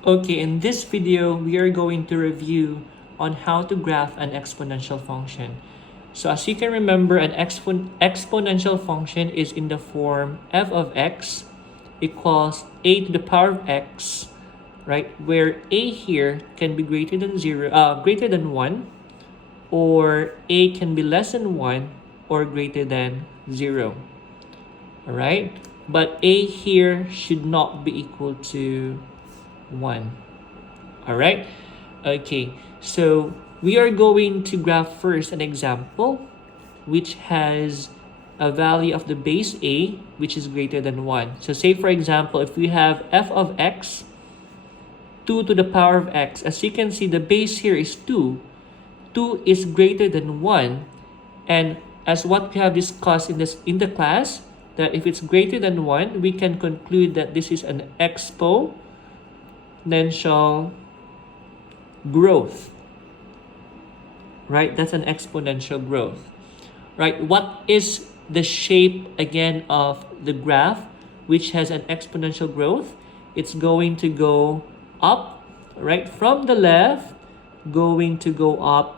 Okay, in this video, we are going to review on how to graph an exponential function. So as you can remember, an exponential function is in the form f of x equals a to the power of x, right? Where a here can be greater than greater than 1, or a can be less than 1 or greater than 0. All right? But a here should not be equal to 1. All right? Okay, so we are going to graph first an example which has a value of the base a which is greater than 1. So say for example, if we have f of x 2 to the power of x, as you can see the base here is 2. 2 is greater than 1, and as what we have discussed in the class, that if it's greater than 1, we can conclude that this is an exponential growth, right? That's an exponential growth, right? What is the shape again of the graph which has an exponential growth? It's going to go up, right? From the left, going to go up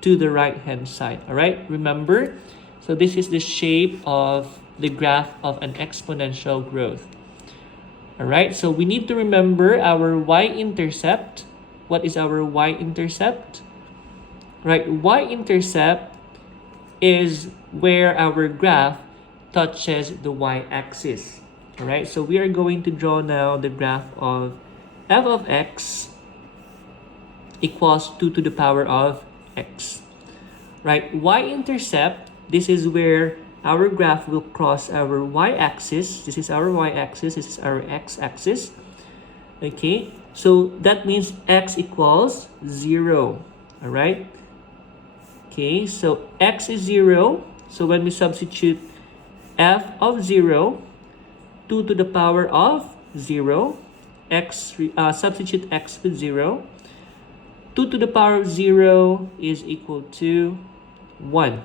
to the right hand side. All right, remember, so this is the shape of the graph of an exponential growth. All right, so we need to remember our y-intercept. What is our y-intercept? Right, y-intercept is where our graph touches the y-axis. All right, so we are going to draw now the graph of f of x equals 2 to the power of x. Right, y-intercept, this is where our graph will cross our y-axis. This is our y-axis, this is our x-axis. Okay, so that means x equals 0. All right, okay, so x is 0. So when we substitute f of 0, 2 to the power of 0, substitute x with 0. 2 to the power of 0 is equal to 1,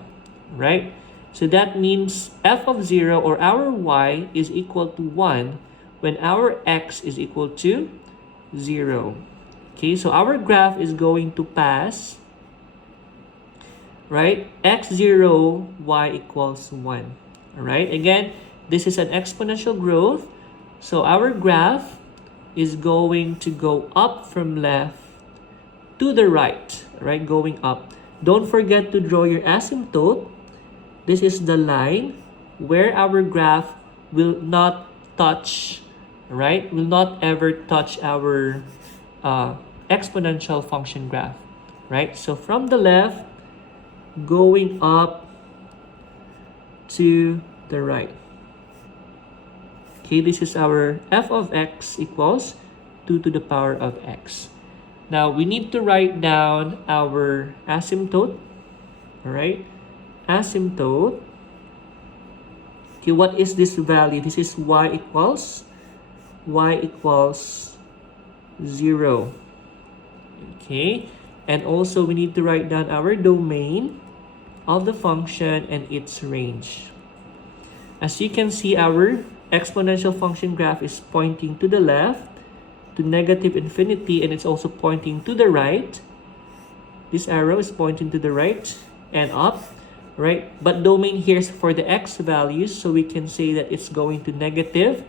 right? So that means f of 0, or our y, is equal to 1 when our x is equal to 0. Okay, so our graph is going to pass, right? x0, y equals 1. All right, again, this is an exponential growth. So our graph is going to go up from left to the right, right? Going up. Don't forget to draw your asymptote. This is the line where our graph will not touch, right? Will not ever touch our exponential function graph, right? So from the left, going up to the right. Okay, this is our f of x equals 2 to the power of x. Now, we need to write down our asymptote. All right, asymptote. Okay, what is this value? This is y equals 0. Okay, and also we need to write down our domain of the function and its range. As you can see, our exponential function graph is pointing to the left, to negative infinity, and it's also pointing to the right. This arrow is pointing to the right and up, right? But domain here is for the x values, so we can say that it's going to negative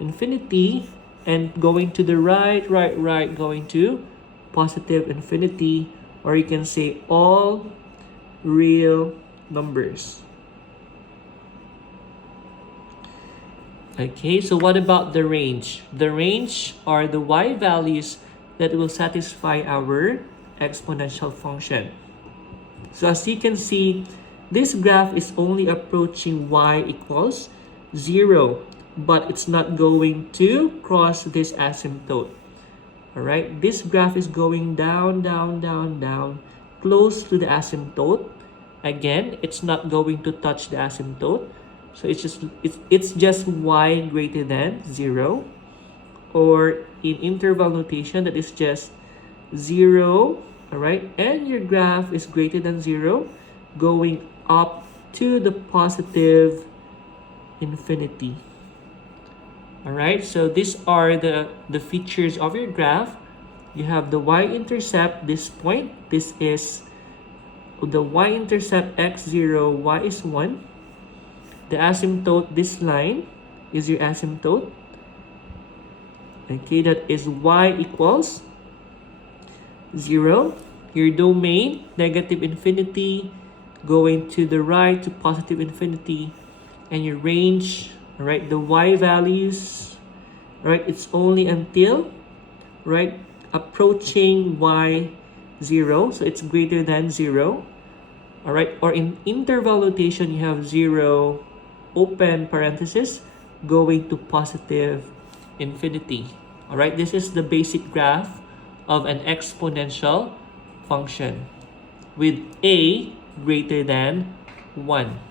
infinity and going to the right, going to positive infinity, or you can say all real numbers. Okay, so what about the range? The range are the y values that will satisfy our exponential function. So as you can see, this graph is only approaching y equals 0, but it's not going to cross this asymptote. All right, this graph is going down, close to the asymptote. Again, it's not going to touch the asymptote. So it's just y greater than 0, or in interval notation, that is just 0, all right? And your graph is greater than 0, going up to the positive infinity. All right, so these are the features of your graph. You have the y-intercept, this point. This is the y-intercept x0, y is 1. The asymptote, this line, is your asymptote. Okay, that is y equals 0. Your domain, negative infinity, going to the right to positive infinity. And your range, right, the y values, right, it's only until, right, approaching y0, so it's greater than 0. All right, or in interval notation, you have 0, open parenthesis, going to positive infinity. All right, this is the basic graph of an exponential function with a greater than 1.